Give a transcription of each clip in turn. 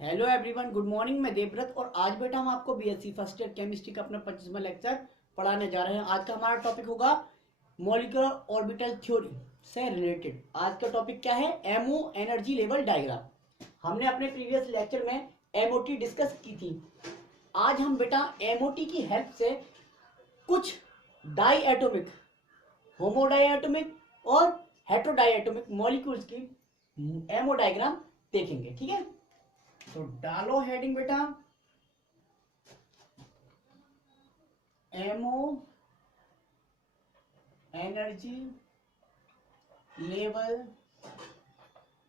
Hello everyone, good morning. मैं देवव्रत और आज बेटा हम आपको बीएससी फर्स्ट ईयर केमिस्ट्री का अपना 25वां लेक्चर पढ़ाने जा रहे हैं। आज का हमारा टॉपिक होगा मॉलिक्यूलर ऑर्बिटल थ्योरी से रिलेटेड। आज का टॉपिक क्या है? MO energy level diagram. हमने अपने प्रीवियस लेक्चर में एमओटी डिस्कस की थी। आज हम बेटा एमओटी की हेल्प से कुछ डाई एटोमिक, होमोडाइएटोमिक और हेट्रोडाइएटोमिक मॉलिक्यूल्स की एमओ डायग्राम देखेंगे। ठीक है, तो डालो हेडिंग बेटा MO energy level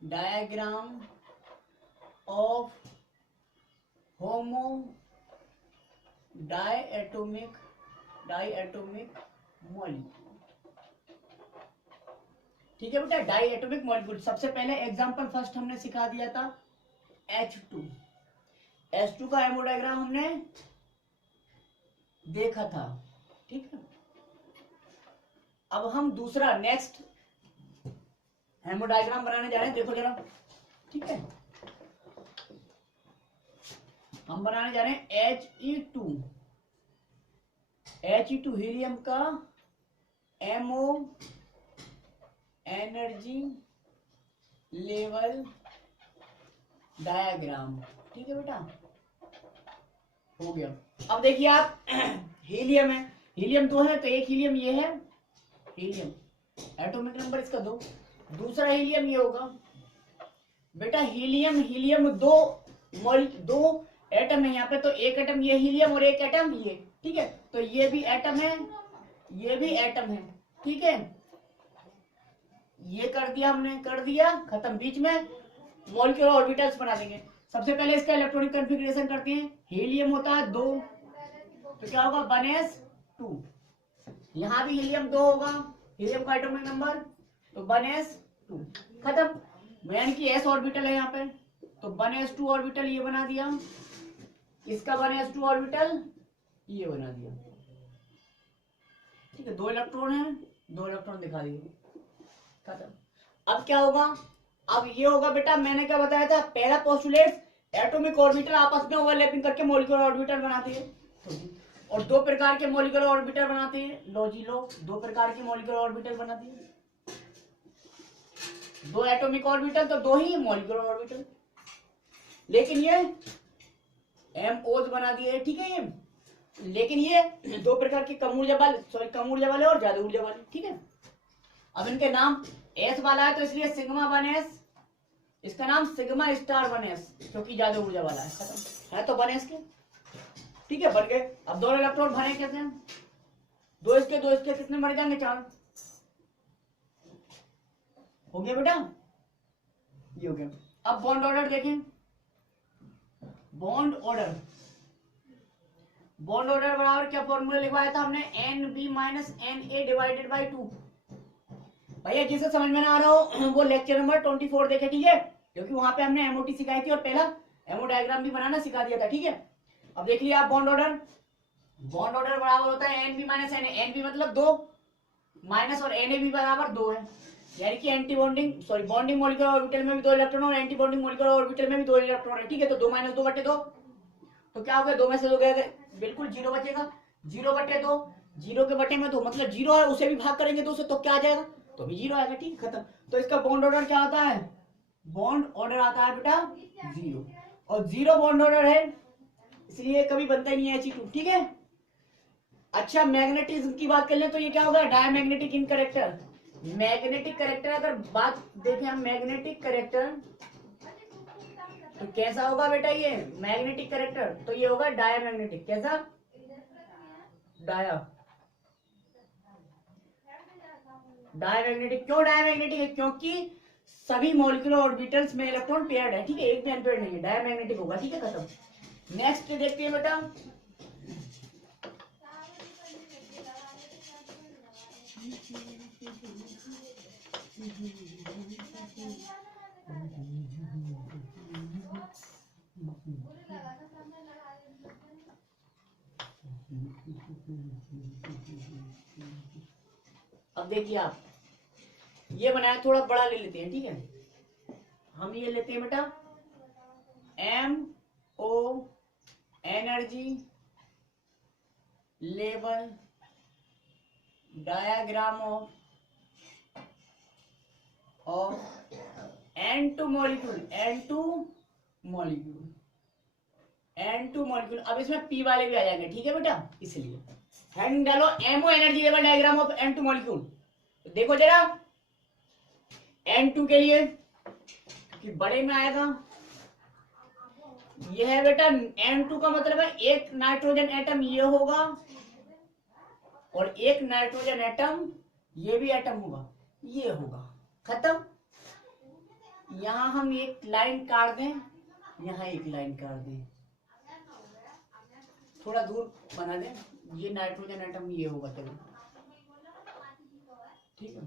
diagram of homo diatomic molecule. ठीक है बेटा, डायएटोमिक मॉलिक्यूल। सबसे पहले एग्जांपल फर्स्ट हमने सिखा दिया था H2। H2 का एमओ डायग्राम हमने देखा था। ठीक है, अब हम दूसरा नेक्स्ट हेमो डायग्राम बनाने जा रहे हैं। देखो जरा, ठीक है, हम बनाने जा रहे हैं He2 हीलियम का एमओ एनर्जी लेवल डायग्राम। ठीक है बेटा, हो गया। अब देखिए आप हीलियम है, हीलियम 2 है तो एक हीलियम ये है, हीलियम एटॉमिक नंबर इसका 2। दूसरा हीलियम ये होगा बेटा, हीलियम 2 एटम है यहाँ पे, तो एक एटम ये हीलियम और एक एटम ये। ठीक है, तो ये भी एटम है, ये भी एटम है। ठीक है, ये कर दिया हमने, कर दिया खत्म। बीच में मॉलिक्यूलर ऑर्बिटल्स बना देंगे। सबसे पहले इसका इलेक्ट्रॉनिक कॉन्फ़िगरेशन करते हैं। हीलियम होता है 2, तो क्या होगा 1s2। यहां भी हीलियम 2 होगा, हीलियम का एटॉमिक नंबर, तो 1s2 खत्म। यानी कि s ऑर्बिटल है यहाँ पे, तो 1s2 ऑर्बिटल ये बना दिया, इसका 1s2 ऑर्बिटल ये बना दिया। ठीक है, 2 इलेक्ट्रॉन है, 2 इलेक्ट्रॉन दिखा दिए, खत्म। अब क्या होगा? अब ये होगा बेटा, मैंने क्या बताया था, पहला पोस्टुलेट एटॉमिक ऑर्बिटल आपस में ओवरलैपिंग करके मॉलिक्यूलर ऑर्बिटल बनाते हैं, और 2 प्रकार के मॉलिक्यूलर ऑर्बिटल बनाते हैं। लो जी लो, 2 प्रकार के मॉलिक्यूलर ऑर्बिटल बनाते हैं। 2 एटॉमिक ऑर्बिटल तो 2 ही मॉलिक्यूलर ऑर्बिटल, लेकिन ये एमओज बना दिए। ठीक है, ये लेकिन ये 2 प्रकार के कम ऊर्जा वाले और ज्यादा ऊर्जा वाले। ठीक है, अब इनके नाम एस वाला है तो इसलिए सिग्मा 1s, इसका नाम सिग्मा स्टार 1s क्योंकि ज्यादा ऊर्जा वाला है। खत्म है तो 1s के। ठीक है, बन गए। अब 2 इलेक्ट्रॉन भरे कैसे हैं? 2 इसके कितने बढ़ जाएंगे? 4 हो गया बेटा, ये हो गया। अब बॉन्ड ऑर्डर देखें। बॉन्ड ऑर्डर बराबर क्या फॉर्मूला लिखवाया था हमने? NB - NA divided by 2। भैया जिसे समझ में ना आ रहा हो वो लेक्चर नंबर 24 देखे। ठीक है, क्योंकि वहां पे हमने एमओटी सिखाई थी और पहला एमओ डायग्राम भी बनाना सिखा दिया था। ठीक है, अब देख लिया आप बॉन्ड ऑर्डर बराबर होता है NB - NA। NB मतलब 2 माइनस, और NA भी बराबर 2 है, यानी कि बॉन्डिंग मॉलिक्यूलर ऑर्बिटल में भी 2 इलेक्ट्रॉन और एंटी बॉन्डिंग मॉलिक्यूलर ऑर्बिटल में भी 2 इलेक्ट्रॉन है। ठीक है, तो 2 - 2 बटे 2, तो क्या हो गया? 2 में से 2 गए, बिल्कुल 0 बचेगा। 0 बटे 2, 0 के बटे में 2 मतलब 0 है, उसे भी भाग करेंगे 2 से तो क्या आ जाएगा? तो भी 0 आएगा। ठीक, खत्म। तो इसका बॉन्ड ऑर्डर क्या आता है? बॉन्ड ऑर्डर आता है बेटा 0, और 0 बॉन्ड ऑर्डर है इसलिए कभी बनता ही नहीं है He2। ठीक है, अच्छा मैग्नेटिज्म की बात कर लें तो ये क्या होगा? डायमैग्नेटिक इन कैरेक्टर। मैग्नेटिक कैरेक्टर अगर बात देखें हम, मैग्नेटिक कैरेक्टर तो कैसा होगा बेटा? ये मैग्नेटिक कैरेक्टर तो ये होगा डायमैग्नेटिक। कैसा? डायमैग्नेटिक। क्यों डायमैग्नेटिक है? क्योंकि सभी मॉलिक्यूलर ऑर्बिटल्स में इलेक्ट्रॉन पेयर्ड है। ठीक है, एक भी अनपेयर्ड नहीं है, डायमैग्नेटिक होगा। ठीक है, खत्म। नेक्स्ट देखते हैं बेटा, अब देखिए आप, ये बनाया, थोड़ा बड़ा ले लेते हैं। ठीक है, हम ये लेते हैं बेटा MO energy level diagram of N2 molecule अब इसमें P वाले भी आ जाएंगे, ठीक है बेटा, इसलिए हेडिंग डालो MO energy level diagram of N2 molecule. तो देखो जरा N2 के लिए कि बड़े में आएगा, यह है बेटा N2 का मतलब है एक नाइट्रोजन एटम ये होगा और एक नाइट्रोजन एटम ये भी एटम होगा, ये होगा, खत्म। यहां हम एक लाइन काट दें, यहां एक लाइन काट दें, थोड़ा दूर बना दें, ये नाइट्रोजन एटम ये होगा, चलो ठीक है।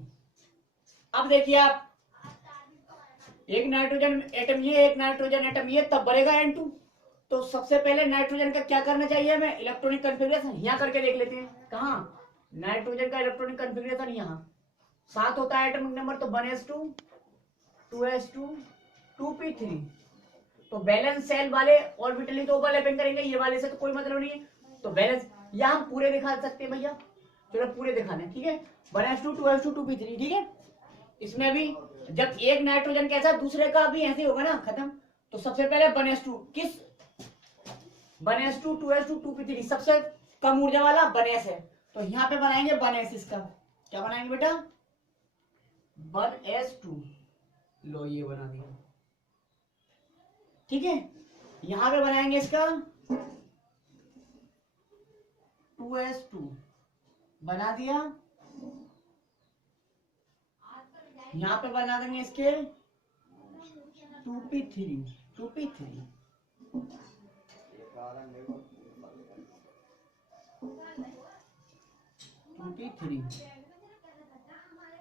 अब देखिए आप, एक नाइट्रोजन एटम ये, एक नाइट्रोजन एटम ये, तब बनेगा N2। तो सबसे पहले नाइट्रोजन का क्या करना चाहिए हमें, इलेक्ट्रॉनिक कन्फिग्रेशन यहाँ करके देख लेते हैं। कहाँ, नाइट्रोजन का इलेक्ट्रॉनिक कन्फिग्रेशन यहाँ 7 होता है एटॉमिक नंबर, तो 1s2 2s2 2p3। तो बैलेंस सेल वाले ऑर्बिटल ही तो ओवरलैपिंग करेंगे, ये वाले से तो कोई मतलब नहीं है। तो बैलेंस या हम पूरे दिखा सकते हैं भैया, चलो पूरे दिखा दें, ठीक है। 1s2 2s2 2p3, ठीक है। इसमें भी जब एक नाइट्रोजन कैसा दूसरे का भी ऐसे होगा ना, खत्म। तो सबसे पहले 1s2 किस 1s2 2s2 2p3 सबसे कम ऊर्जा वाला 1s है, तो यहाँ पे बनाएंगे 1s, इसका क्या बनाएंगे बेटा 1s2, लो ये बना दिया, ठीक है। यहां पे बनाएंगे इसका 2s2 बना दिया, यहां पे बना देंगे इसके 2p3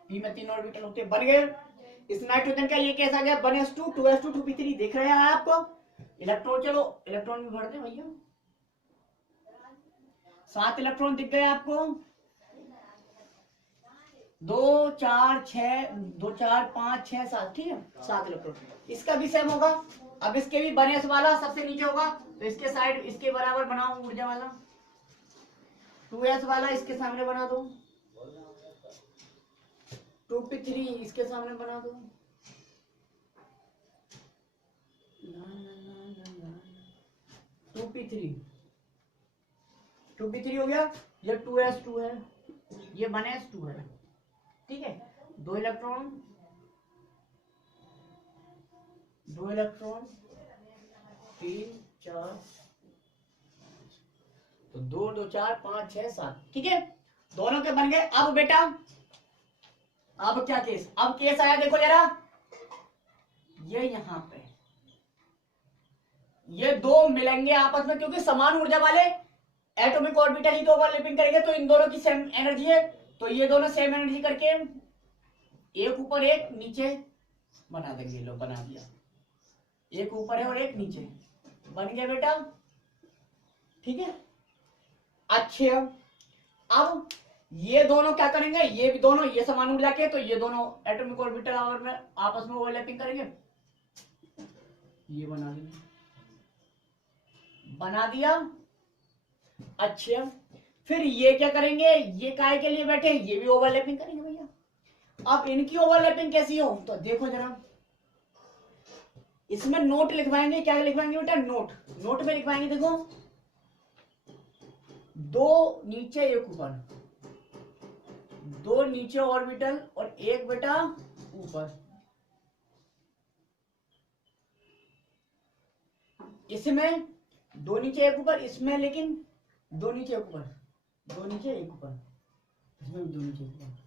पी में 3 ऑर्बिटल होते बन गए। इस नाइट्रोजन का ये कैसा गया 1s2 2s2 2p3 देख रहे हैं आपको। इलेक्ट्रॉन, चलो इलेक्ट्रॉन भी भर दे भैया, 7 इलेक्ट्रॉन दिख गए आपको, 2 4 5 6 7, ठीक है, 7 इलेक्ट्रॉन। इसका भी सेम होगा। अब इसके भी 1s वाला सबसे नीचे होगा, तो इसके साइड इसके बराबर बनाओ ऊर्जा वाला, 2s वाला इसके सामने बना दो, 2p3 इसके सामने बना दो, 2p3 हो गया। ये 2s2 है, ये 1s2 है, ठीक है। 2 इलेक्ट्रॉन 3 4, तो 2 2 4 5 6 7, ठीक है, दोनों के बन गए। अब बेटा अब क्या केस, अब केस आया, देखो जरा, ये यहां पे ये दो मिलेंगे आपस में, क्योंकि समान ऊर्जा वाले एटॉमिक ऑर्बिटल ही तो ओवरलैपिंग करेंगे, तो इन दोनों की सेम एनर्जी है, तो ये दोनों सेम एनर्जी करके एक ऊपर एक नीचे बना देंगे। लो बना दिया, एक ऊपर है और एक नीचे, बन गया बेटा, ठीक है। अच्छा अब ये दोनों क्या करेंगे, ये भी दोनों ये समान ऊर्जा के, तो ये दोनों एटॉमिक ऑर्बिटल में आपस में ओवरलैपिंग करेंगे, ये बना देंगे, बना दिया। अच्छा फिर ये क्या करेंगे, ये काय के लिए बैठे, ये भी ओवरलैपिंग करेंगे भैया। अब इनकी ओवरलैपिंग कैसी हो, तो देखो जरा, इसमें नोट लिखवाएंगे, क्या लिखवाएंगे बेटा, नोट में लिखवाएंगे, देखो 2 नीचे 1 ऊपर, 2 नीचे ऑर्बिटल और 1 बेटा ऊपर। इसमें 2 नीचे 1 ऊपर, इसमें लेकिन 2 नीचे 1 ऊपर, 2 नीचे 1 ऊपर, इसमें 2 नीचे 1 ऊपर।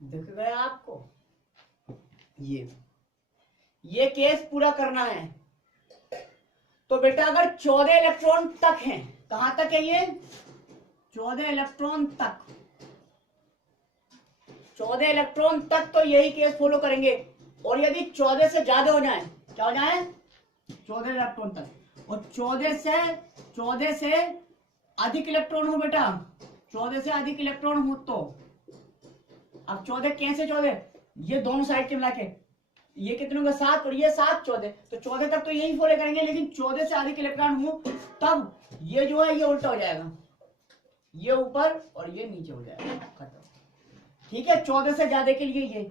दिख गया आपको, ये केस पूरा करना है। तो बेटा अगर 14 इलेक्ट्रॉन तक हैं, कहां तक है ये 14 इलेक्ट्रॉन तक, 14 इलेक्ट्रॉन तक तो यही केस फॉलो करेंगे। और यदि 14 से ज्यादा हो जाए, क्या हो जाए 14 इलेक्ट्रॉन तक, और 14 से अधिक इलेक्ट्रॉन हो बेटा, 14 से अधिक इलेक्ट्रॉन हो तो, अब 14 कैसे 14, ये दोनों साइड के मिला के ये कितने होंगे 7 और ये 7 14, तो 14 तक तो यही फॉलो करेंगे, लेकिन 14 से अधिक इलेक्ट्रॉन हो तब ये जो है ये उल्टा हो जाएगा, ये ऊपर और ये नीचे हो जाएगा, खत्म। ठीक है, 14 से ज्यादा के लिए ये,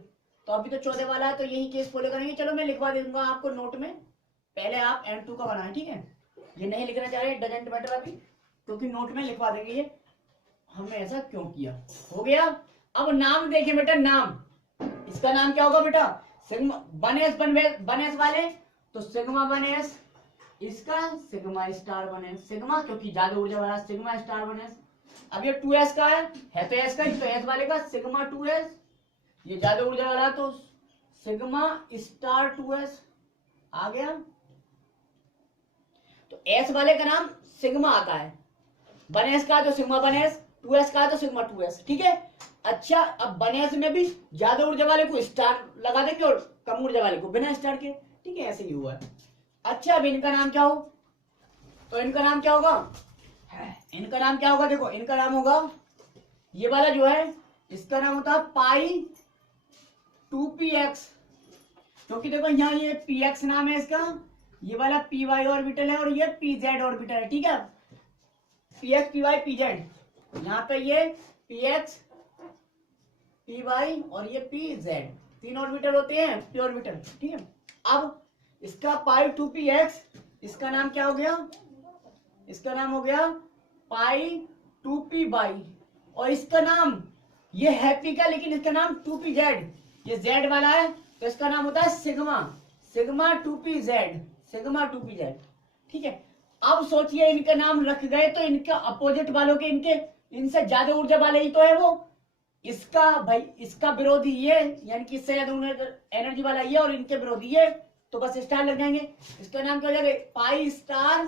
तो अभी तो 14 वाला है तो यही केस फॉलो करेंगे। चलो मैं लिखवा दूंगा आपको नोट में, पहले आप N2 का बनाएं, ठीक है, ये नहीं लिखना चाह रहे डजेंट मैटर अभी, क्योंकि नोट में लिखवा देंगे ये हमने ऐसा क्यों किया। हो गया। अब नाम देखिए बेटा, नाम इसका नाम क्या होगा बेटा, सिग्मा वन एस वाले तो सिग्मा वन एस, इसका sigma star one S, sigma क्योंकि ज्यादा ऊर्जा वाला सिग्मा स्टार वन एस। अब ये 2s का है तो s का ही, तो s वाले का सिग्मा 2s, ये ज्यादा ऊर्जा वाला तो सिग्मा स्टार 2s आ गया। तो s वाले का नाम सिग्मा आता है, वन एस का तो सिग्मा वन एस, 2s का तो सिग्मा 2s, ठीक है। अच्छा, अब वन एस में भी ज्यादा ऊर्जा वाले को स्टार लगा देंगे और कम ऊर्जा वाले को बिना स्टार के, ठीक है, ऐसे ही हुआ है। अच्छा, अब इनका नाम क्या हो, तो इनका नाम क्या होगा, इनका नाम क्या होगा, देखो इनका नाम होगा ये वाला जो है, इसका नाम होता है पाई 2px, क्योंकि देखो यहाँ ये px नाम है इसका, ये वाला py ऑर्बिटल है और ये pz ऑर्बिटल है, ठीक है, px py pz, यहाँ पे ये px py और ये pz तीन ऑर्बिटल होते हैं, p ऑर्बिटल, ठीक है। अब इसका पाई 2px, इसका नाम क्या हो गया, इसका नाम हो गया पाई 2p बाई, और इसका नाम ये हैप्पी का, लेकिन इसका नाम 2pz, ये z वाला है तो इसका नाम होता है sigma, sigma 2pz, sigma 2pz, ठीक है। अब सोचिए इनका नाम रख गए तो इनका अपोजिट वालों के, इनके इनसे ज्यादा ऊर्जा वाले ही तो है वो, इसका भाई इसका विरोधी ये, यानी कि इससे ज्यादा एनर्जी वाला ये और इनके विरोधी ये, तो बस स्टार लग जाएंगे। इसका नाम क्या हो जाएगा, पाई स्टार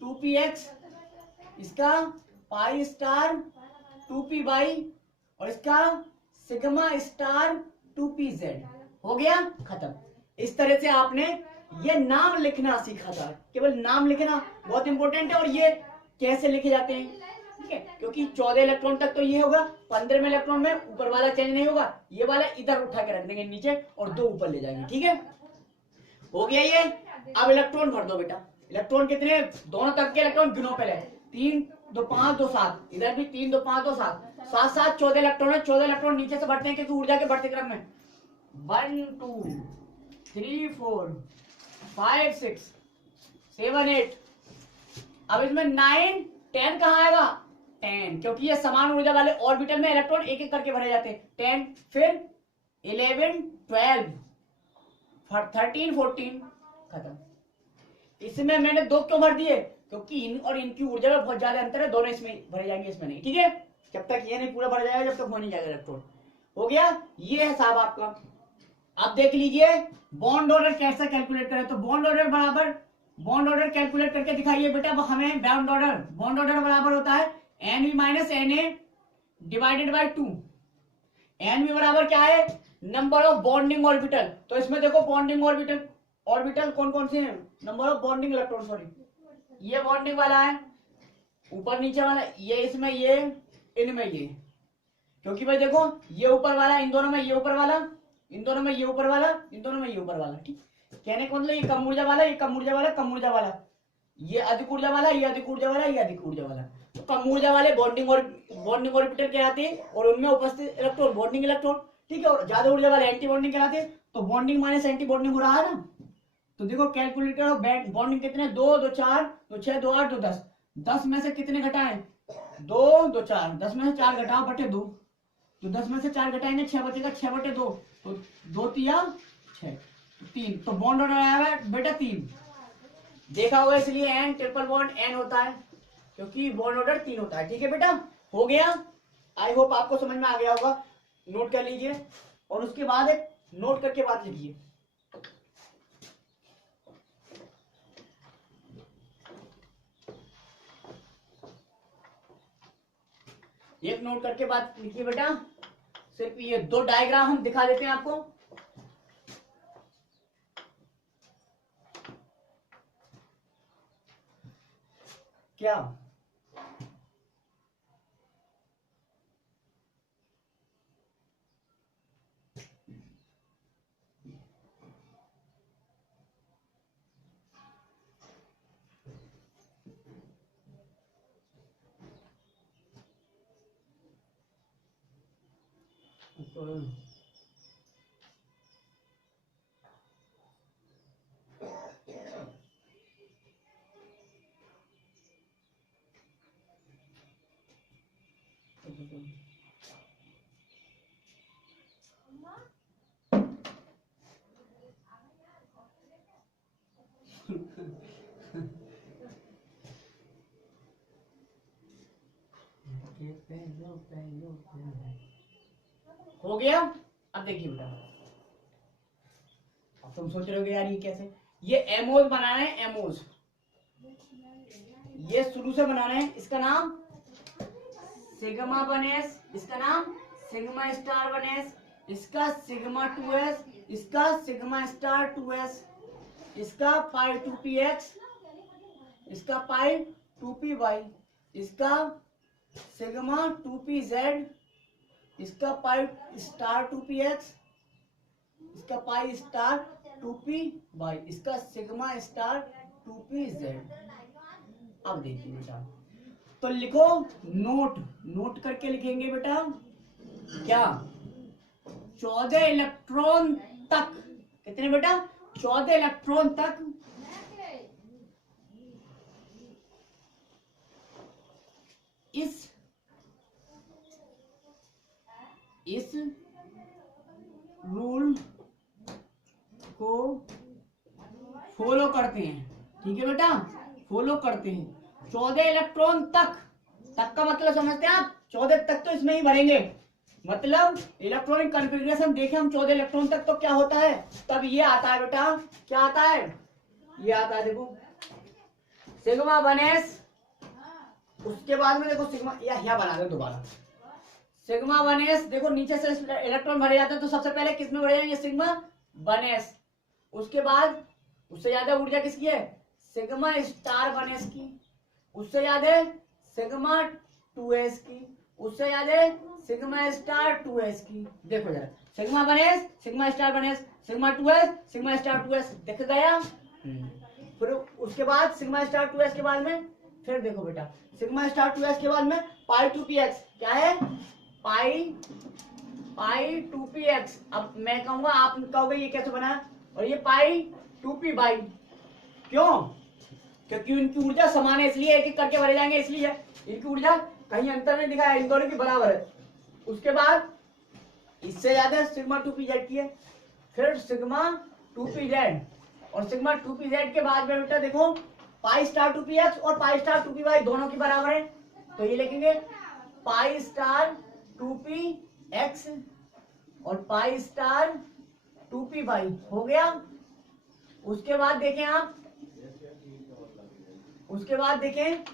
2px, इसका पाई स्टार 2p बाई, और इसका सिग्मा स्टार 2pz, हो गया, खत्म। इस तरह से आपने ये नाम लिखना सीखा था, केवल नाम लिखना बहुत इंपॉर्टेंट है, और ये कैसे लिखे जाते हैं, ठीक है, क्योंकि 14 इलेक्ट्रॉन तक तो ये होगा, 15वें इलेक्ट्रॉन में ऊपर वाला चेंज नहीं होगा, ये वाला इधर उठा के रख देंगे नीचे और दो ऊपर ले जाएंगे, ठीक है, हो गया ये। अब इलेक्ट्रॉन भर दो बेटा, इलेक्ट्रॉन कितने, दोनों तरफ के इलेक्ट्रॉन गिनो पहले, 3 2 5 2 7, इधर भी 3 2 5 2 7, 7 7 14 इलेक्ट्रॉन है, 14 इलेक्ट्रॉन नीचे से बढ़ते हैं क्योंकि ऊर्जा के बढ़ते क्रम में 1 2 3 4 5 6 7 8, अब इसमें 9 10 कहाँ आएगा, 10, क्योंकि ये समान ऊर्जा वाले ऑर्बिटल में इलेक्ट्रॉन एक एक करके भरे जाते हैं, 10, फिर 11 12 13 14, खत्म। इसमें मैंने 2 क्यों भर दिए, क्योंकि इन और इनकी ऊर्जा में बहुत ज्यादा अंतर है, दोनों इसमें भरे जाएंगे, इसमें नहीं, ठीक है, जब तक ये नहीं पूरा भर जाएगा जब तक हो नहीं जाएगा इलेक्ट्रॉन। हो गया, ये है साहब आपका। अब देख लीजिए बॉन्ड ऑर्डर कैसे कैलकुलेट करें, तो बॉन्ड ऑर्डर बराबर, बॉन्ड ऑर्डर कैलकुलेट करके दिखाइए बेटा, हमें बॉन्ड ऑर्डर बराबर होता है Nv minus Na divided by 2। Nv बराबर क्या है, नंबर ऑफ बॉन्डिंग ऑर्बिटल, तो इसमें देखो बॉन्डिंग ऑर्बिटल कौन कौन से हैं, number of bonding electron, sorry ये बॉन्डिंग वाला है, ऊपर नीचे वाला ये, इसमें ये, इनमें ये, क्योंकि भाई देखो ये ऊपर वाला, इन दोनों में ये ऊपर वाला, इन दोनों में ये ऊपर वाला, इन दोनों में ये ऊपर वाला, ठीक, कहने का मतलब ये कम ऊर्जा वाला, ये कम ऊर्जा वाला, कम ऊर्जा वाला, ये अधिक ऊर्जा वाला, ये अधिक ऊर्जा वाला, ये अधिक ऊर्जा वाला, तो कम ऊर्जा वाले बॉन्डिंग ऑर्बिटल कहलाते हैं और उनमें उपस्थित इलेक्ट्रॉन बॉन्डिंग इलेक्ट्रॉन, ठीक है, और ज्यादा ऊर्जा वाले एंटी बॉन्डिंग कहलाते हैं। तो बॉन्डिंग माइनस एंटी बॉन्डिंग हो रहा है ना, तो देखो कैलकुलेटर ऑफ बॉन्डिंग कितने, 2 2 4 2 6 2 8 2 10, 10 में से कितने घटाएं, 2 2 4, 10 में से 4 घटाओ बटे 2, तो 10 में से 4 घटाएंगे 6 बचेगा, 6 बटे 2, तो 2 तिया 6, 3, तो बॉन्ड ऑर्डर आया है बेटा 3, देखा होगा, इसलिए एन ट्रिपल बॉन्ड एन होता है क्योंकि बॉन्ड ऑर्डर 3 होता है, ठीक है बेटा, हो गया। आई होप आपको समझ में आ गया होगा, नोट कर लीजिए और उसके बाद एक नोट करके बात लिखिए। एक नोट करके बात लिखिए बेटा, सिर्फ ये 2 डायग्राम हम दिखा देते हैं आपको। क्या हो गया। अब देखिए बेटा, अब तुम सोच रहे हो यार ये कैसे, ये एमोज बनाना है, एमोज ये शुरू से बनाना है। इसका नाम सिग्मा 1s, इसका नाम सिग्मा स्टार 1s, इसका सिग्मा 2s, इसका सिग्मा स्टार 2s, इसका पाई 2px, इसका पाई 2py, इसका सिग्मा 2pz, इसका पाई स्टार 2px, इसका पाई स्टार 2py, इसका सिग्मा स्टार 2pz। अब देखिए बेटा, तो लिखो नोट, नोट करके लिखेंगे बेटा क्या, 14 इलेक्ट्रॉन तक, कितने बेटा 14 इलेक्ट्रॉन तक इस रूल को फॉलो करते हैं। ठीक है बेटा, फॉलो करते हैं 14 इलेक्ट्रॉन तक, तक का मतलब समझते हैं आप, 14 तक तो इसमें ही भरेंगे, मतलब इलेक्ट्रॉनिक कॉन्फ़िगरेशन देखें हम 14 इलेक्ट्रॉन तक तो क्या होता है, तब ये आता है बेटा, क्या आता है, ये आता है देखो सिग्मा 1s, उसके बाद में देखो सिग्मा, या बना दो दोबारा, सिग्मा 1s, देखो नीचे से इलेक्ट्रॉन भरे जाते हैं तो सबसे पहले किसमें भरे जाएंगे, सिग्मा 1s, उसके बाद उससे ज्यादा ऊर्जा किसकी है, सिग्मा स्टार 1s की, उससे ज्यादा सिग्मा 2s की, उससे ज्यादा सिग्मा स्टार 2s की। देखो जरा, sigma 1s, sigma star 1s, sigma 2s, sigma star 2s, दिख गया। फिर उसके बाद सिग्मा स्टार 2s के बाद में, फिर देखो बेटा सिग्मा स्टार 2s के बाद में पाई 2px, क्या है पाई 2px। अब मैं कहूंगा, आप कहोगे ये कैसे बना, और ये पाई 2p बाई, क्यों, क्योंकि उनकी ऊर्जा समान है, इसलिए एक एक करके भरे जाएंगे, इसलिए इनकी ऊर्जा कहीं अंतर नहीं दिखा है, इन दोनों की बराबर है। उसके बाद इससे ज्यादा सिग्मा 2pz की है, फिर सिग्मा 2pz, और सिग्मा 2pz के बाद में बेटा देखो पाई स्टार 2px और पाई स्टार 2py दोनों की बराबर है, तो ये लिखेंगे पाई स्टार 2px और पाई स्टार 2py, हो गया। उसके बाद देखें आप, उसके बाद देखें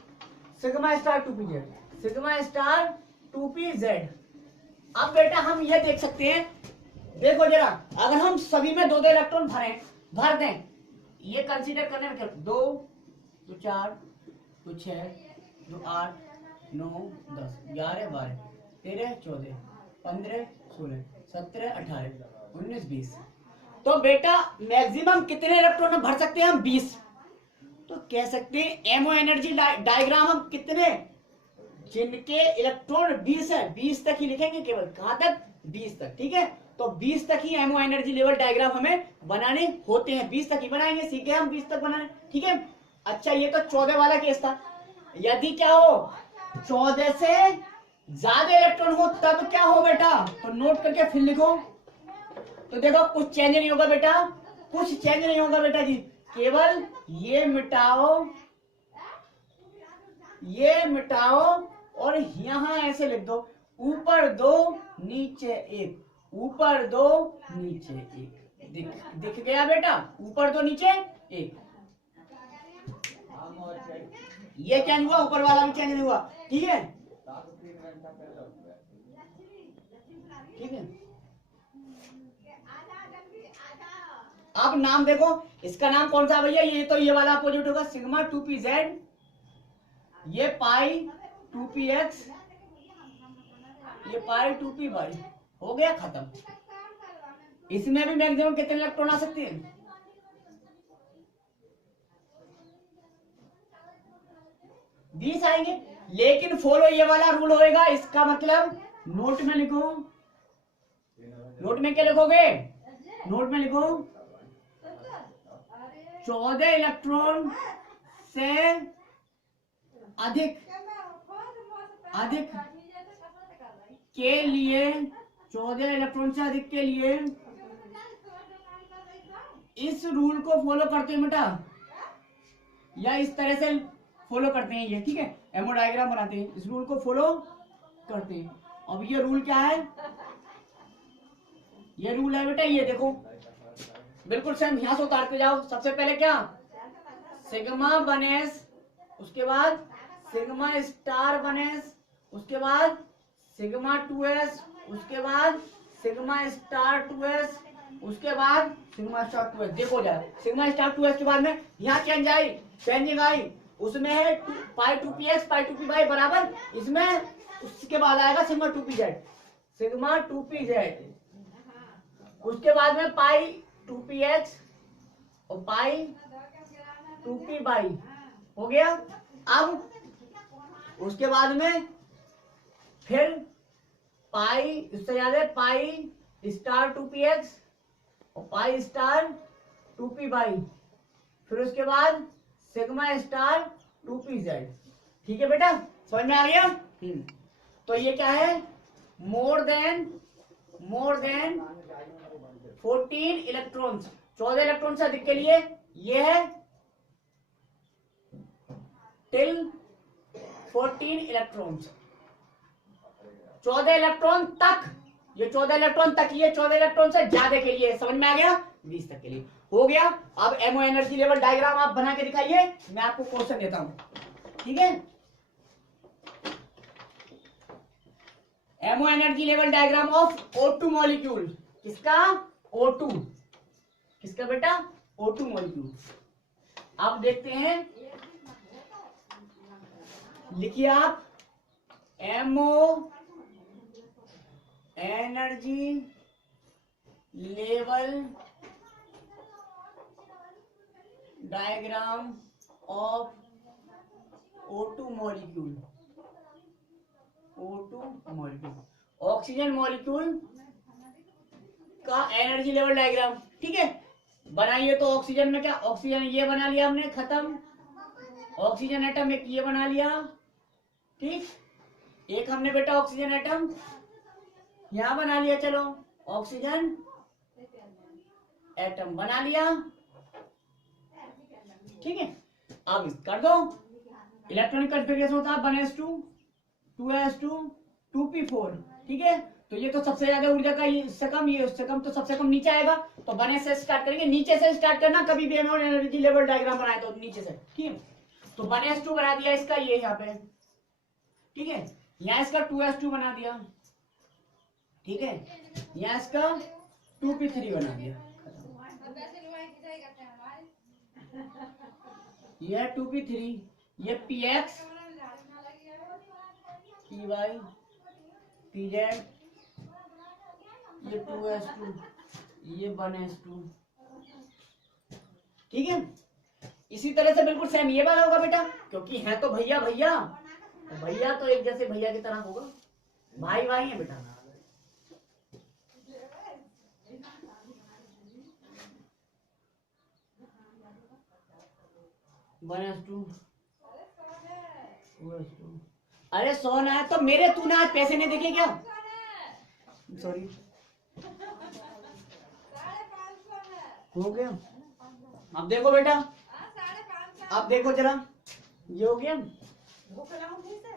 sigma star 2pz, sigma star 2pz। अब बेटा हम ये देख सकते हैं, देखो जरा, अगर हम सभी में 2-2 इलेक्ट्रॉन भर दें, ये कंसीडर करने में 2 तो 4 तो 6 तो 8 9 10 11 12 13 14 15 16 17 18 19 20, तो बेटा मैक्सिमम कितने इलेक्ट्रॉन भर सकते हैं हम, 20। तो कह सकते हैं एमओ एनर्जी डायग्राम हम कितने, जिनके इलेक्ट्रॉन 20 है 20 तक ही लिखेंगे, केवल कहां तक, 20 तक। ठीक है, तो 20 तक ही एमओ एनर्जी लेवल डायग्राम हमें बनाने होते हैं, 20 तक ही बनाएंगे, सीखे हम 20 तक बनाने। ठीक है, अच्छा ये तो 14 वाला केस था, यदि क्या हो 14 से ज्यादा इलेक्ट्रॉन हो तब क्या हो बेटा, तो नोट करके फिर लिखो। तो देखो कुछ चेंज नहीं होगा बेटा, कुछ चेंज नहीं होगा बेटा जी, केवल ये मिटाओ, ये मिटाओ और यहां ऐसे लिख दो, ऊपर 2 नीचे 1, ऊपर 2 नीचे 1, दिख गया बेटा, ऊपर 2 नीचे 1। ये चेंज हुआ, ऊपर वाला भी चेंज नहीं हुआ। ठीक है, ठीक है। अब नाम देखो, इसका नाम कौन सा भैया, ये तो ये वाला अपोजिट होगा, सिग्मा 2pz, ये पाई 2px, ये पाई 2py, हो गया खत्म। इसमें भी मैक्सिमम कितने इलेक्ट्रॉन आ सकते हैं, 20 आएंगे, लेकिन फॉलो ये वाला रूल होएगा, इसका मतलब नोट में लिखो नोट में क्या लिखोगे? नोट में लिखो 14 इलेक्ट्रॉन से अधिक के लिए, 14 इलेक्ट्रॉन से अधिक के लिए इस रूल को फॉलो करते हैं बेटा, या इस तरह से फॉलो करते हैं ये, ठीक है, एमओ डायग्राम बनाते हैं, इस रूल को फॉलो करते हैं। अब ये रूल क्या है? ये रूल है बेटा, ये देखो बिल्कुल सेम, यहां से उतारते जाओ। सबसे पहले क्या? सिग्मा बनेस, उसके बाद सिग्मा स्टार बनेस, उसके बाद सिग्मा 2s, उसके बाद सिग्मा स्टार 2s, उसके बाद सिग्मा स्टार 2s। देखो जरा, सिग्मा स्टार 2s के बाद में यहाँ चेंजिंग आई, उसमें है पाई 2px पाई 2py बराबर, इसमें उसके बाद आएगा सिग्मा 2pz, सिग्मा 2pz, उसके बाद में पाई 2px और पाई 2py हो गया। अब उसके बाद में फिर पाई, इससे याद है पाई स्टार 2px और पाई स्टार 2py, फिर उसके बाद सिग्मा स्टार 2pz। ठीक है बेटा, समझ में आ गया? तो ये क्या है? मोर देन 14 इलेक्ट्रॉन्स, 14 इलेक्ट्रॉन से अधिक के लिए ये है टिल 14 इलेक्ट्रॉन्स, 14 इलेक्ट्रॉन तक, ये 14 इलेक्ट्रॉन तक, ये 14 इलेक्ट्रॉन से ज्यादा के लिए, समझ में आ गया? 20 तक के लिए हो गया। अब एमओ एनर्जी लेवल डायग्राम आप बना के दिखाइए, मैं आपको क्वेश्चन देता हूं, ठीक है? MO energy level diagram of O2 molecule, किसका? O2, किसका बेटा? O2 molecule. आप देखते हैं, लिखिए आप MO energy level diagram of O2 molecule, O2 molecule, oxygen molecule का एनर्जी लेवल डायग्राम, ठीक है? बनाइए। तो ऑक्सीजन में क्या, ऑक्सीजन ये बना लिया हमने, खत्म। ऑक्सीजन एटम एक ये बना लिया, ठीक। एक हमने बेटा ऑक्सीजन एटम यहां बना लिया, चलो ऑक्सीजन एटम बना लिया, ठीक है। अब कर दो, इलेक्ट्रॉनिक कॉन्फ़िगरेशन होता है 1s2 2s2 2p4, ठीक है। तो ये तो सबसे ज्यादा ऊर्जा का, ये इससे कम, ये उससे कम, तो सबसे कम नीचे आएगा। तो 1s से स्टार्ट करेंगे, नीचे से स्टार्ट करना कभी भी एमओ एनर्जी लेवल डायग्राम बनाए तो नीचे से, ठीक है। तो 1s2 बना दिया इसका, ये यहाँ पे, ठीक है। यहाँ इसका 2s2 बना दिया, ठीक है। यहाँ इसका 2p3 बना दिया, ये 2p3, ये px py pz, ये 2s2, ये 1s2, ठीक है। इसी तरह से बिल्कुल सेम ये वाला होगा बेटा, क्योंकि है तो भैया भैया, तो भैया तो एक जैसे भैया की तरह होगा, भाई भाई है बेटा। अरे 100 ना है तो मेरे, तू ना आज पैसे नहीं देखे क्या? सॉरी, हो गया। अब देखो बेटा, अब देखो जरा, ये हो गया।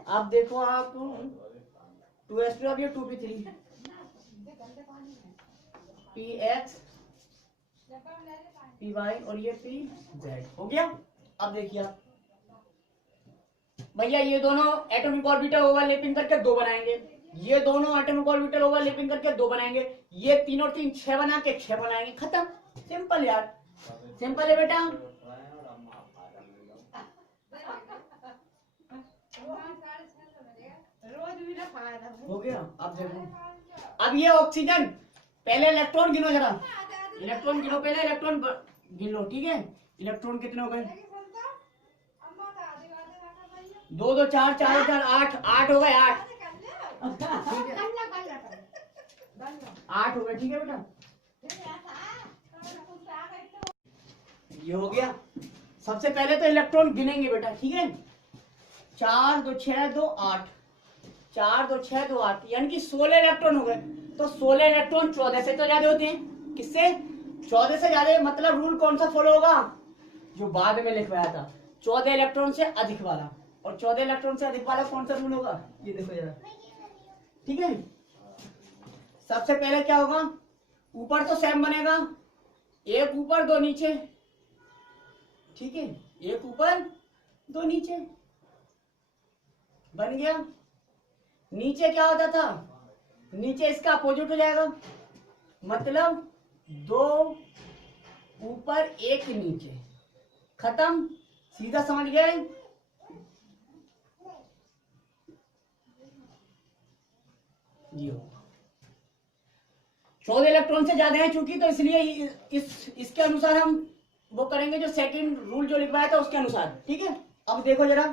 अब देखो आप 2s2, अब ये 2p3 px py और ये pz हो गया। अब देखिए आप भैया, ये दोनों एटॉमिक ऑर्बिटल ओवरलैपिंग करके 2 बनाएंगे, ये दोनों एटॉमिक ऑर्बिटल ओवरलैपिंग करके 2 बनाएंगे, ये तीनों 3 6 बना के 6 बनाएंगे, खत्म। सिंपल यार, सिंपल है बेटा। हो गया। अब देखो, अब ये ऑक्सीजन, पहले इलेक्ट्रॉन गिनो जरा, इलेक्ट्रॉन गिनो, पहले इलेक्ट्रॉन गिन लो, ठीक है। इलेक्ट्रॉन कितने हो गए? 2 2 4 4 4 8 8 हो गए, 8, 8 हो गए, ठीक है बेटा, ये हो गया। सबसे पहले तो इलेक्ट्रॉन गिनेंगे बेटा, ठीक है। 4 2 6 2 8, 4 2 6 2 8, यानी कि 16 इलेक्ट्रॉन हो गए। तो 16 इलेक्ट्रॉन 14 से तो ज्यादा होते हैं। किससे? 14 से ज्यादा। मतलब रूल कौन सा फॉलो होगा? जो बाद में लिखवाया था, 14 इलेक्ट्रॉन से अधिक वाला। और 14 इलेक्ट्रॉन से अधिक वाला कौन सा रूल होगा? ये देखो जरा, ठीक है। सबसे पहले क्या होगा? ऊपर तो सेम बनेगा, एक ऊपर दो नीचे, ठीक है, एक ऊपर दो नीचे बन गया। नीचे क्या होता था? नीचे इसका अपोजिट हो जाएगा, मतलब 2 ऊपर 1 नीचे, खत्म। सीधा समझ गए? जी हो। 14 इलेक्ट्रॉन से ज्यादा है चूंकि, तो इसलिए इसके अनुसार हम वो करेंगे जो सेकंड रूल जो लिखवाया था उसके अनुसार, ठीक है। अब देखो जरा,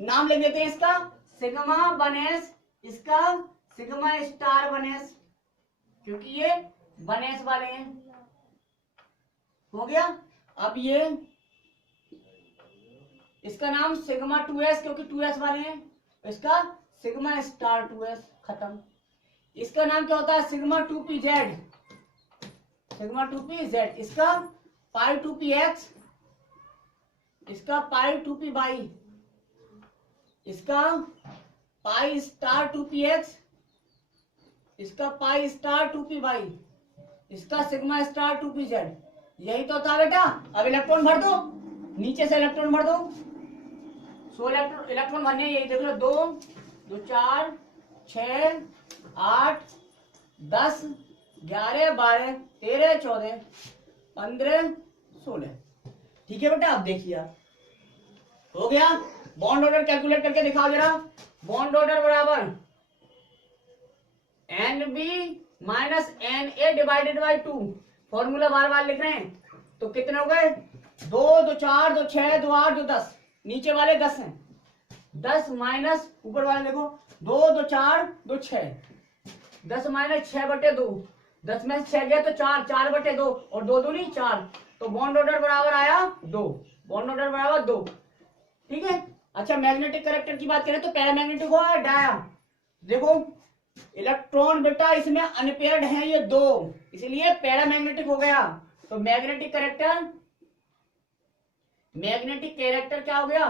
नाम लिख देते हैं इसका सिग्मा 1s, इसका सिग्मा स्टार 1s, क्योंकि ये 1s वाले हैं। हो गया। अब ये इसका नाम सिग्मा 2s, क्योंकि 2s वाले हैं, इसका सिग्मा स्टार 2s, खत्म। इसका नाम क्या होता है? सिग्मा 2pz, सिग्मा 2pz, इसका पाई 2px, इसका पाई 2py, इसका पाई स्टार 2px, इसका पाई स्टार 2py, इसका सिग्मा स्टार 2pz। यही तो था बेटा। अब इलेक्ट्रॉन भर दो, नीचे से इलेक्ट्रॉन भर दो। 16 इलेक्ट्रॉन भरने, यही देख लो, 2 2 4 6 8 10 11 12 13 14 15 16, ठीक है बेटा। अब देखिए, हो गया। बॉन्ड ऑर्डर कैलकुलेट करके दिखाओ जरा। बॉन्ड ऑर्डर बराबर NB minus NA divided by 2। Formula बार बार लिख रहे हैं, तो कितने हो गए? 2 2 4 2 6 2 8 2 10, नीचे वाले 10 हैं, 10 माइनस ऊपर वाले देखो, 2 2 4 2 6, 10 माइनस 6/2, 10 में 6 गया तो 4, 4/2, और 2 दूनी 4, तो बॉन्ड ऑर्डर बराबर आया 2, बॉन्ड ऑर्डर बराबर 2, ठीक है। अच्छा, मैग्नेटिक कैरेक्टर की बात करें तो पैरामैग्नेटिक हो डाया। देखो इलेक्ट्रॉन बेटा इसमें अनपेयर्ड है ये 2, इसलिए पैरामैग्नेटिक हो गया। तो मैग्नेटिक कैरेक्टर क्या हो गया?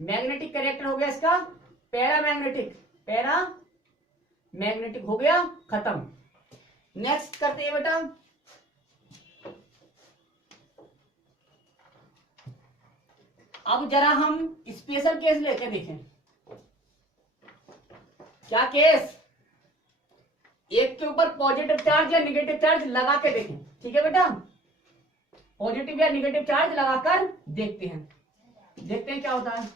मैग्नेटिक कैरेक्टर हो गया इसका पैरामैग्नेटिक हो गया, खत्म। नेक्स्ट करते हैं बेटा, अब जरा हम स्पेशल केस लेके देखें। क्या केस? एक के ऊपर पॉजिटिव चार्ज या निगेटिव चार्ज लगा के देखें, ठीक है बेटा। पॉजिटिव या निगेटिव चार्ज लगाकर देखते हैं क्या होता है,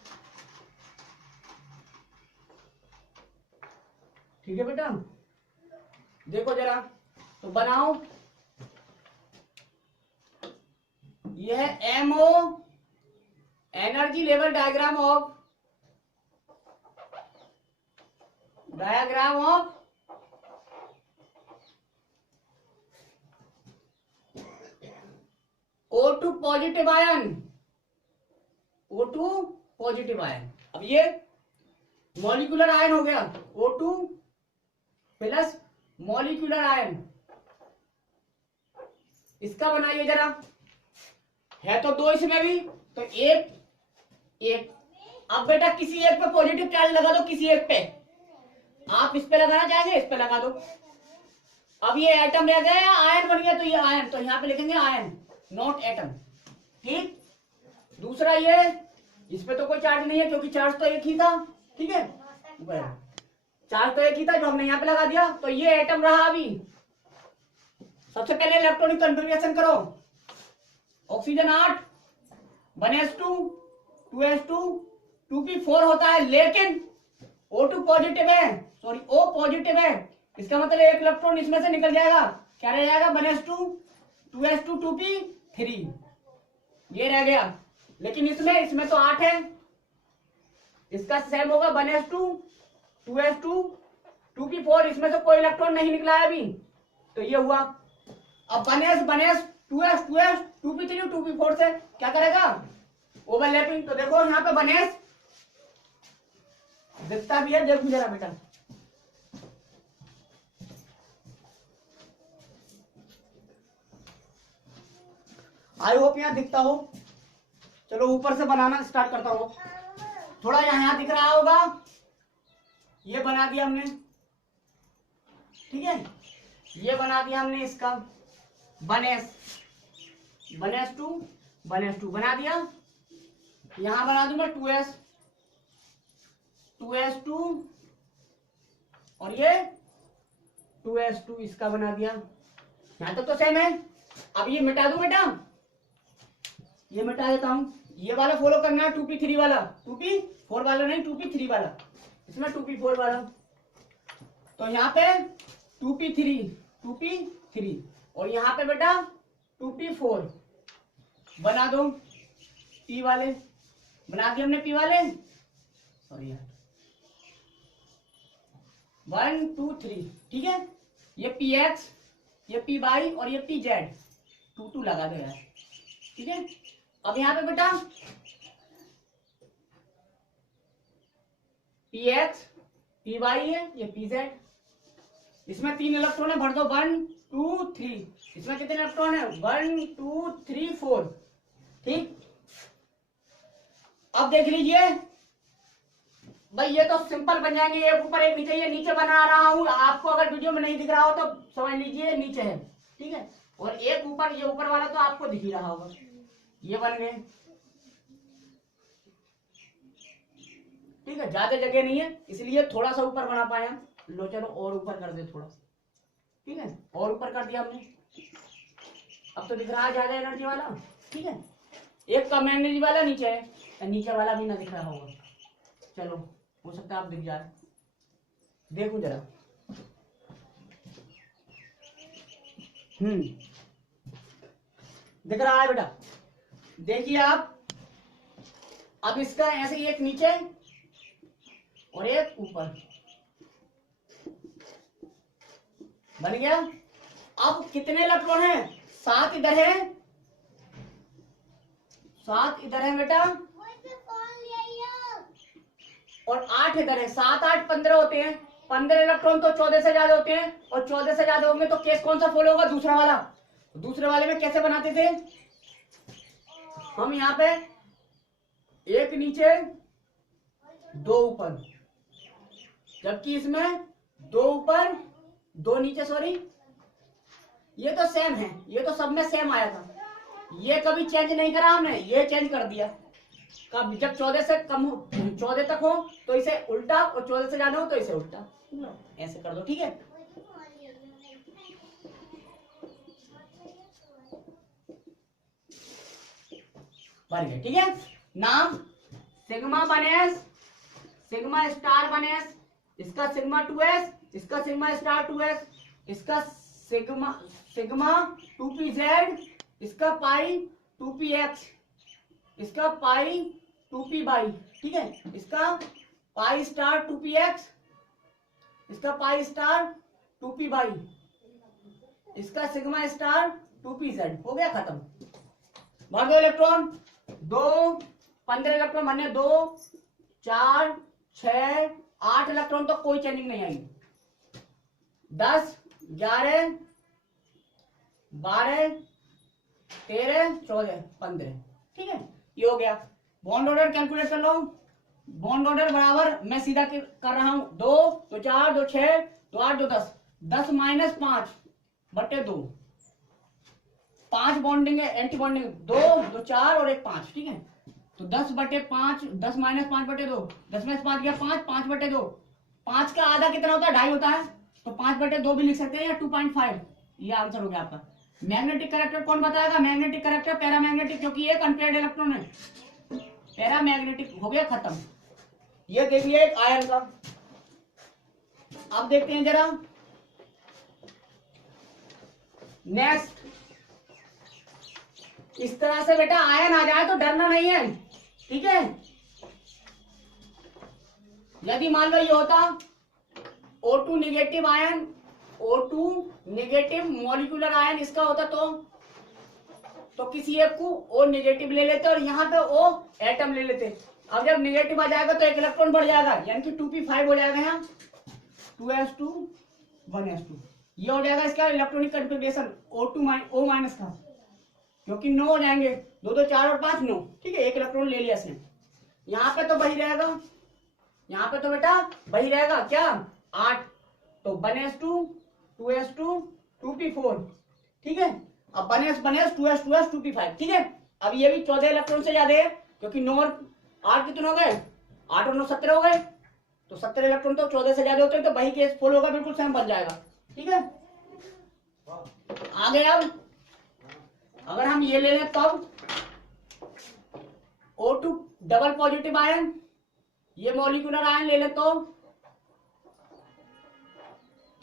ठीक है बेटा। देखो जरा, तो बनाओ, यह है MO energy level diagram of O2 positive ion, अब ये मॉलिक्यूलर आयन हो गया, O2 प्लस मॉलिक्यूलर आयन। इसका बनाइए जरा, है तो 2 इसमें भी, तो एक। अब बेटा किसी एक पे पॉजिटिव चार्ज लगा दो, किसी एक पे, आप इस पे लगाना चाहेंगे, इस पे लगा दो। अब ये एटम रह गया या आयन बन गया, तो ये आयन, तो यहां पे लिखेंगे आयन, नॉट एटम, ठीक। दूसरा ये, इस पे तो कोई चार्ज नहीं है क्योंकि चार्ज तो एक ही था, ठीक है, चार्ज तो एक ही था जो हमने यहां पे लगा दिया, तो ये एटम रहा। अभी सबसे पहले इलेक्ट्रॉनिक कन्फिग्रेशन करो। ऑक्सीजन 8, 1s2 2s2 2p4 होता है, लेकिन O2 पॉजिटिव है, सॉरी O पॉजिटिव है, इसका मतलब एक इलेक्ट्रॉन इसमें से निकल जाएगा, क्या रह जाएगा? 1s2 2s2 2p3, ये रह गया। लेकिन इसमें तो 8 है, इसका सेम होगा 1s2 2s2 2p4, इसमें से कोई इलेक्ट्रॉन नहीं निकला है अभी, तो ये हुआ। अब 1s 1s 2s 2s 2p3 2p4 से क्या करेगा, ओवरलैपिंग। तो देखो यहाँ पे 1s दिखता भी है, देखो जरा बेटा, आई होप यहाँ दिखता हो। चलो ऊपर से बनाना स्टार्ट करता हूँ। थोड़ा यहाँ दिख रहा होगा, ये बना दिया हमने, ठीक है, ये बना दिया हमने इसका 1s 1s2 1s2 बना दिया। यहां बना दूं मैं 2s 2s2 और ये 2s2 इसका बना दिया। यहां तक तो सेम है। अब ये मिटा दूं बेटा, ये मिटा देता हूं। ये वाला फॉलो करना है 2p3 वाला, 2p4 वाला नहीं, 2p3 वाला, इसमें 2p4 वाला। तो यहाँ पे 2p3 और यहाँ पे बेटा 2p4 बना दो। p वाले बना दिए हमने, p वाले, सॉरी यार, 1 2 3, ठीक है। ये px, ये py और ये pz 2 2 लगा दो यार, ठीक है। अब यहाँ पे बेटा px py है, ये pz, इसमें 3 इलेक्ट्रॉन है, भर दो 1 2 3। इसमें कितने इलेक्ट्रॉन है, 1 2 3 4, ठीक। अब देख लीजिए भाई, ये तो सिंपल बन जाएंगे, एक ऊपर एक नीचे। ये नीचे बना रहा हूं, आपको अगर वीडियो में नहीं दिख रहा हो तो समझ लीजिए नीचे है, ठीक है। और एक ऊपर, ये ऊपर वाला तो आपको दिख ही रहा होगा, ये बन गए, ठीक है। ज्यादा जगह नहीं है इसलिए थोड़ा सा ऊपर बना पाया। लो चलो और ऊपर कर दे थोड़ा, ठीक है, और ऊपर कर दिया हमने। अब तो दिख रहा है ज्यादा एनर्जी वाला, ठीक है। एक कम एनर्जी वाला नीचे है, नीचे वाला भी ना दिख रहा होगा। चलो हो सकता है आप दिख जाए, देखो जरा। दिख रहा है बेटा, देखिए आप। अब इसका ऐसे एक नीचे और एक ऊपर बन गया। अब कितने इलेक्ट्रॉन है, 7 इधर है, 7 इधर है बेटा, और 8 इधर है। 7 8 15 होते हैं, 15 इलेक्ट्रॉन तो 14 से ज्यादा होते हैं, और 14 से ज्यादा होंगे तो केस कौन सा फॉलो होगा, दूसरा वाला। दूसरे वाले में कैसे बनाते थे हम, यहाँ पे एक नीचे 2 ऊपर, जबकि इसमें 2 ऊपर 2 नीचे, सॉरी ये तो सेम है, ये तो सब में सेम आया था। ये कभी चेंज नहीं करा हमने, ये चेंज कर दिया। कब, जब 14 से कम 14 तक हो तो इसे उल्टा, और 14 से ज्यादा हो तो इसे उल्टा, ऐसे कर दो, ठीक है। बन गया, ठीक है। नाम sigma 1s, sigma star 1s, इसका सिग्मा 2s, इसका सिग्मा स्टार 2s, इसका सिग्मा 2pz, इसका पाई 2px, इसका पाई 2py, ठीक है। इसका पाई स्टार 2px, इसका पाई स्टार 2py, इसका सिग्मा स्टार 2pz। हो गया खत्म। भर दो इलेक्ट्रॉन, 2 15 इलेक्ट्रॉन बने, 2 4 6 8 इलेक्ट्रॉन तो कोई चेंजिंग नहीं आई। 10 11 12 13 14 15, ठीक है। ये हो गया। बॉन्ड ऑर्डर कैलकुलेट कर लो। बॉन्ड ऑर्डर बराबर, मैं सीधा कर रहा हूं, 2 तो 4 2 6 2 8 2 10, 10 माइनस 5 बटे 2, 5 बॉन्डिंग है, एंटी बॉन्डिंग 2 2 4 और एक 5, ठीक है। तो 10 बटे 5, 10 माइनस 5 बटे 2, 10 में 5 गया 5, 5 बटे 2, 5 का आधा कितना होता है, 2.5 होता है, तो 5 बटे 2 भी लिख सकते हैं, या 2.5। ये आंसर हो गया आपका। मैग्नेटिक करेक्टर कौन बताएगा, मैग्नेटिक करेक्टर पैरामैग्नेटिक, क्योंकि एक अनपेयर्ड इलेक्ट्रॉन है, पैरामैग्नेटिक। हो गया खत्म। ये देख लिया एक आयन का। अब देखते हैं जरा नेक्स्ट। इस तरह से बेटा आयन आ जाए तो डरना नहीं है, ठीक है। यदि मान लो ये होता O2 negative ion O2 negative molecular ion इसका होता तो किसी एक को O नेगेटिव ले लेते और यहाँ पे O एटम ले लेते। अब जब नेगेटिव आ जाएगा तो एक इलेक्ट्रॉन बढ़ जाएगा, यानी कि 2p5 हो जाएगा यहाँ 2s2 1s2। ये हो जाएगा इसका इलेक्ट्रॉनिक कन्फिग्रेशन O माइनस का, क्योंकि 9 हो जाएंगे, 2 2 4 और 5 9। ठीक है, एक इलेक्ट्रॉन ले लिया इसने। यहाँ पे तो वही रहेगा, यहाँ पे तो बेटा वही रहेगा क्या 8, तो 1s2 2s2 2p4। ठीक है, अब 1s 2s 2s 2p5। ठीक है, अब ये भी 14 इलेक्ट्रॉन से ज्यादा है, क्योंकि 9 और 8 कितने हो गए, 8 और 9 17 हो गए, तो 70 इलेक्ट्रॉन तो 14 से ज्यादा होते हैं, तो वही केस फुल होगा, बिल्कुल सेम बन जाएगा। ठीक है, आगे अब अगर हम ये ले लें तब O2 डबल पॉजिटिव आयन, ये मॉलिक्यूलर आयन ले ले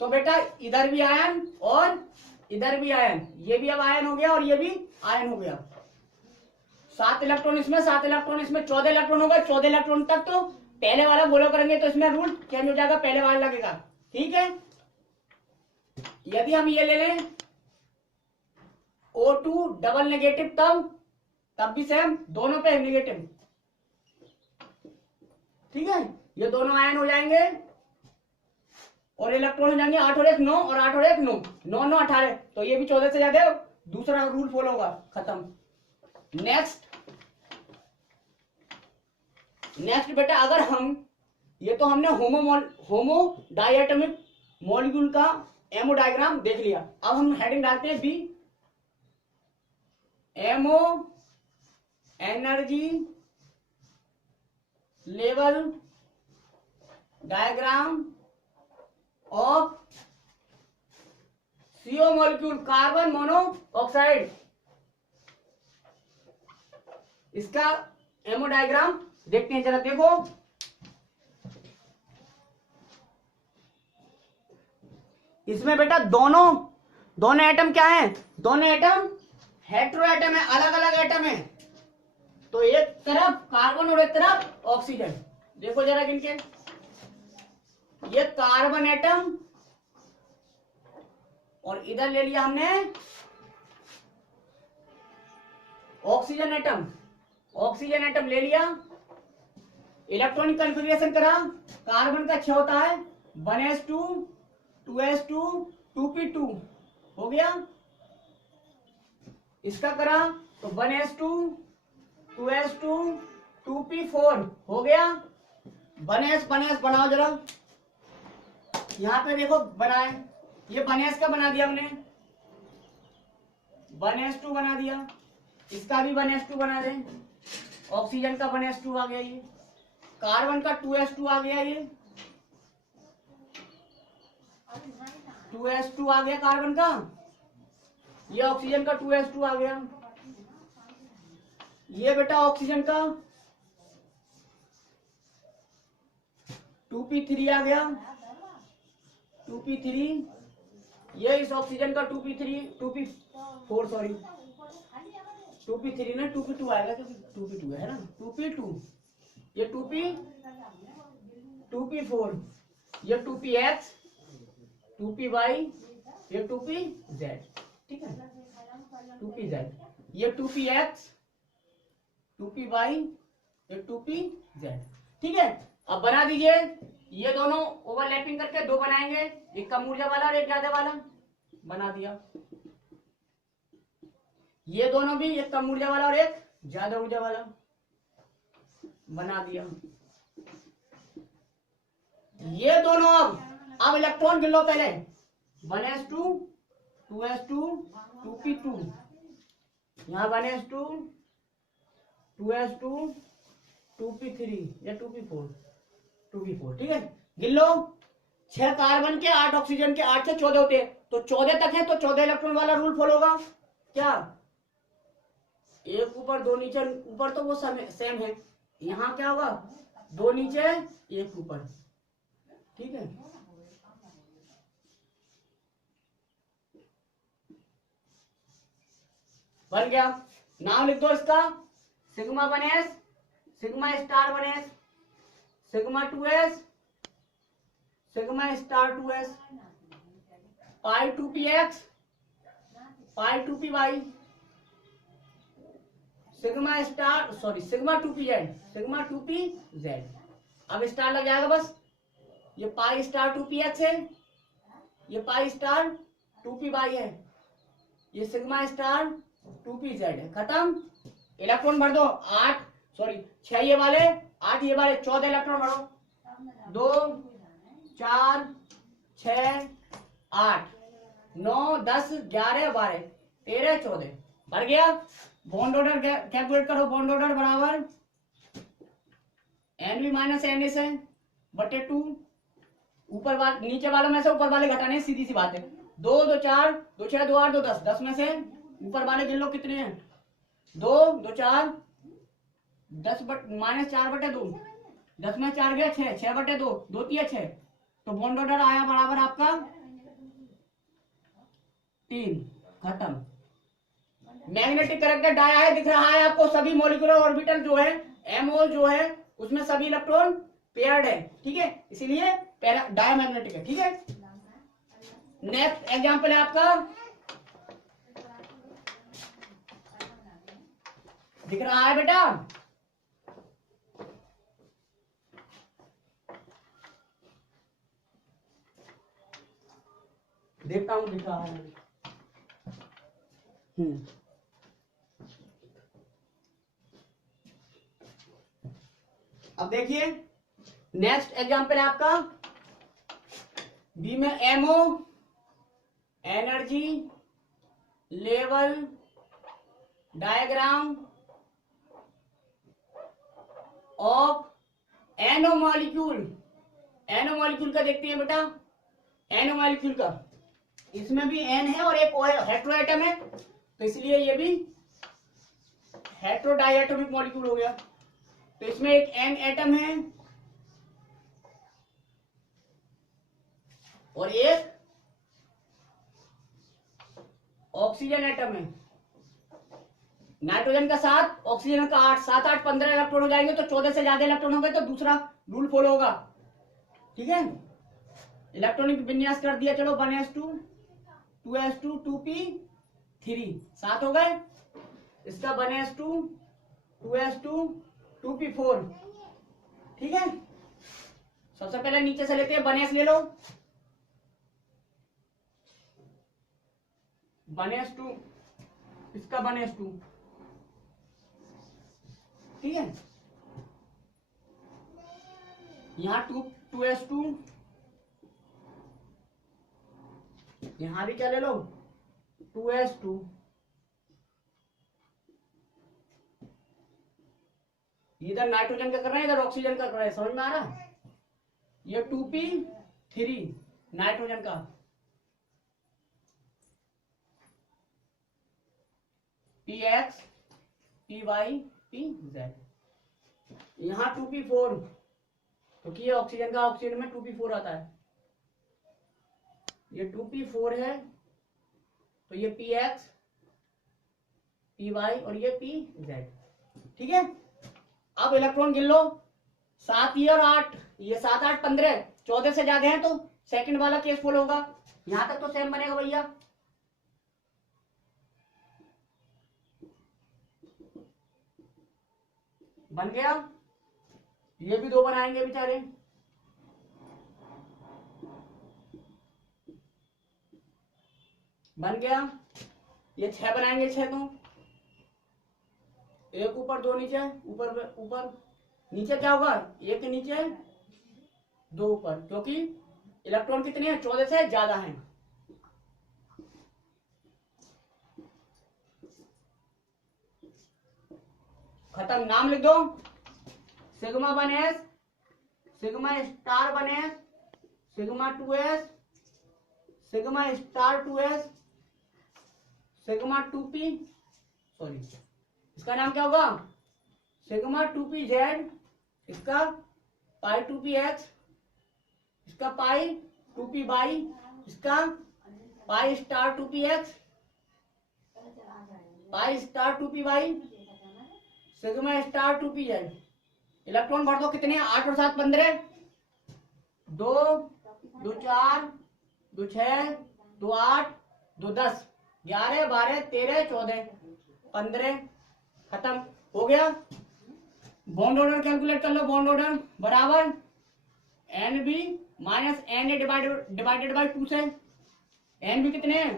तो बेटा इधर भी आयन और इधर भी आयन, ये भी अब आयन हो गया और ये भी आयन हो गया। 7 इलेक्ट्रॉन इसमें 7 इलेक्ट्रॉन इसमें, 14 इलेक्ट्रॉन होगा। 14 इलेक्ट्रॉन तक तो पहले वाला फॉलो करेंगे, तो इसमें रूल चेंज हो जाएगा, पहले वाला लगेगा। ठीक है, यदि हम ये ले लें O2 डबल नेगेटिव, तब भी सेम, दोनों पे नेगेटिव। ठीक है, ये दोनों आयन हो जाएंगे और इलेक्ट्रॉन हो जाएंगे 8 और 1 9 और 8 और 1 9 9 9 18, तो ये भी 14 से ज्यादा, दूसरा रूल फॉलो होगा, खत्म। नेक्स्ट बेटा अगर हम ये तो हमने होमो डायटोमिक मॉलिक्यूल का एमओ डायग्राम देख लिया। अब हम हेडिंग डालते हैं B, MO energy level diagram of CO molecule, carbon monoxide. इसका एमओ डायग्राम देखते हैं, जरा देखो। इसमें बेटा दोनों एटम क्या है, दोनों एटम हेटेरो एटम है, अलग अलग एटम है। तो एक तरफ कार्बन और एक तरफ ऑक्सीजन। देखो जरा गिनके, ये कार्बन एटम और इधर ले लिया हमने ऑक्सीजन एटम। ऑक्सीजन एटम ले लिया, इलेक्ट्रॉनिक कन्फिग्रेशन करा। कार्बन का 6 होता है, 1s2 2s2 2p2 हो गया। इसका करा तो 1s2 2s2 2p4 हो गया। 1s बनाओ जरा, यहां पे देखो बनाए, ये 1s का बना दिया हमने, 1s2 बना दिया। इसका भी 1s2 बना दें, ऑक्सीजन का 1s2 आ गया, ये कार्बन का 2s2 आ गया, ये 2s2 आ गया कार्बन का, ये ऑक्सीजन का 2s2 आ गया। ये बेटा ऑक्सीजन का 2p3 आ गया, 2p3। ये इस ऑक्सीजन का 2p4 सॉरी 2p3 ना 2p2 आएगा, क्योंकि 2p2 है ना, 2p2, ये 2p4, ये 2px 2py, ये 2pz। ठीक है, 2pz, ये 2px 2py, ये 2pz। ठीक है, अब बना दीजिए, ये दोनों ओवरलैपिंग करके 2 बनाएंगे, एक कम ऊर्जा वाला और एक ज्यादा वाला। बना दिया, ये दोनों भी, एक कम ऊर्जा वाला और एक ज्यादा ऊर्जा वाला। बना दिया, ये दोनों अब इलेक्ट्रॉन गिन लो पहले, 1s2 2s2 2p2, यहाँ 1s2 2s2 2p3 या 2p4। ठीक है, गिन लो, 6 कार्बन के 8 ऑक्सीजन के, 8 से 14 होते हैं, तो 14 तक है, तो 14 इलेक्ट्रॉन वाला रूल फॉलो होगा क्या, एक ऊपर 2 नीचे। ऊपर तो वो सेम है, यहाँ क्या होगा 2 नीचे 1 ऊपर। ठीक है, बन गया। नाम लिख दो इसका, sigma 1s, sigma star 1s, sigma 2s, sigma star 2s। पाई 2px पाई 2py sigma star sorry sigma 2pz अब स्टार लग जाएगा बस। ये पाई स्टार 2px है, ये पाई स्टार 2py है, ये सिग्मा स्टार 2pz है। खत्म। इलेक्ट्रॉन भर दो 8 सॉरी 6 ये वाले 8 ये वाले 14 इलेक्ट्रॉन भरो। 2 4 6 8 9 10 11 12 13 14 भर गया। बॉन्ड ऑर्डर कैलकुलेट करो। बॉन्ड ऑर्डर बराबर Nb माइनस NS है बटे 2। ऊपर वाले नीचे वालों में से ऊपर वाले घटाने, सीधी सी बात है। 2 2 4 2 6 2 8 2 10 10 में से ऊपर वाले गिन लो कितने हैं। 2 2 4 10 माइनस 4 बटे 2 10 में 4 गया 6 6 बटे 2 2 3 6। तो बॉन्ड ऑर्डर आया बराबर आपका 3। खत्म। मैग्नेटिक करेक्टर डाया है, दिख रहा है आपको। सभी मॉलिक्यूलर ऑर्बिटल जो है एमओल जो है उसमें सभी इलेक्ट्रॉन पेयर्ड है, ठीक है, इसीलिए डायमैग्नेटिक है, ठीक है। नेक्स्ट एग्जांपल है आपका, दिख रहा है बेटा, देखता हूं दिख रहा है। अब देखिए नेक्स्ट एग्जांपल है आपका बी में MO energy level diagram of N O molecule. N O molecule का देखते हैं बेटा, एनो मॉलिक्यूल का, इसमें भी एन है और एक ओ है, हेट्रो एटम है, तो इसलिए ये भी हेट्रो डायटोमिक मॉलिक्यूल हो गया। तो इसमें एक एन एटम है और एक ऑक्सीजन एटम है। नाइट्रोजन का 7 ऑक्सीजन का 8 7 8 15 इलेक्ट्रॉन हो जाएंगे, तो 14 से ज्यादा इलेक्ट्रॉन हो गए तो दूसरा रूल फॉलो होगा, ठीक है। इलेक्ट्रॉनिक विन्यास कर दिया, चलो 1s2 2s2 2p3 7 हो गए। इसका 1s2 2s2 2p4, ठीक है। सबसे पहले नीचे से लेते हैं, 1s ले लो, 1s2 इसका 1s2, ठीक है। यहां 2s2, यहां भी क्या ले लो 2s2, इधर नाइट्रोजन का कर रहे हैं, इधर ऑक्सीजन का कर रहे हैं, समझ में आ रहा है। ये 2p3 नाइट्रोजन का, px py pz, यहां 2p4, क्योंकि ये ऑक्सीजन का, ऑक्सीजन में 2p4 आता है। ये 2p4 है, तो ये px py और ये pz, ठीक है। अब इलेक्ट्रॉन गिन लो, 7 ये और 8, ये 7 8 15 14 से ज्यादा है तो सेकंड वाला केस फॉलो होगा। यहां तक तो सेम बनेगा भैया। बन गया। ये भी 2 बनाएंगे बेचारे, बन गया। ये 6 बनाएंगे, 6 तो एक ऊपर 2 नीचे, ऊपर ऊपर नीचे क्या होगा, एक नीचे 2 ऊपर, क्योंकि इलेक्ट्रॉन कितने हैं 14 से ज्यादा हैं। खत्म। नाम लिख दो, sigma 1s, sigma star 1s, sigma 2s, sigma star 2s, sigma 2p sorry इसका नाम क्या होगा सिग्मा 2pz, इसका पाई 2px, इसका पाई 2py, इसका pi star 2px, pi star 2py, sigma star 2pz। Electron भर दो, कितने 8 और 7 15, 2 2 4 2 6 2 8 2 10 11 12 13 14 15 खत्म हो गया। बॉन्ड ऑर्डर कैलकुलेट कर लो। बॉन्ड ऑर्डर बराबर N B minus N A divided by 2 से। एन बी कितने हैं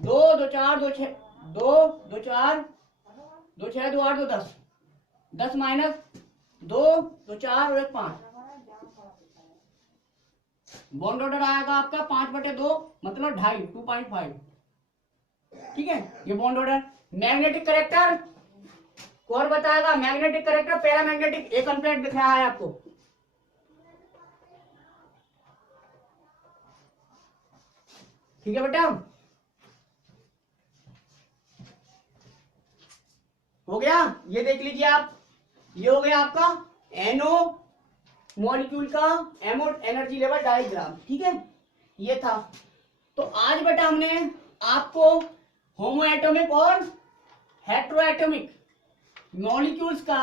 2 2 4 2 6 2 2 4 2 6 2 8 2 10 10 माइनस 2 2 4 और 1 5। बॉन्ड ऑर्डर आएगा आपका 5/2 मतलब 2.5 2.5। ठीक है ये बॉन्ड ऑर्डर। मैग्नेटिक करेक्टर और बताएगा मैग्नेटिक करेक्टर पैरामैग्नेटिक एक कंप्लीट दिख रहा है आपको। ठीक है बेटा हो गया। ये देख लीजिए आप ये हो गया आपका एनओ मॉलिक्यूल का एमओ एनर्जी लेवल डायग्राम। ठीक है ये था। तो आज बेटा हमने आपको होमो एटॉमिक और हेट्रो एटॉमिक मॉलिक्यूल्स का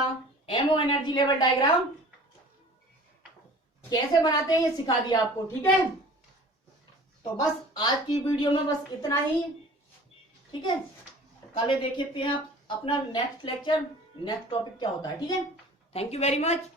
एमओ एनर्जी लेवल डायग्राम कैसे बनाते हैं ये सिखा दिया आपको। ठीक है तो बस आज की वीडियो में बस इतना ही। ठीक है कल देखते हैं आप अपना नेक्स्ट लेक्चर नेक्स्ट टॉपिक क्या होता है। ठीक है थैंक यू वेरी मच।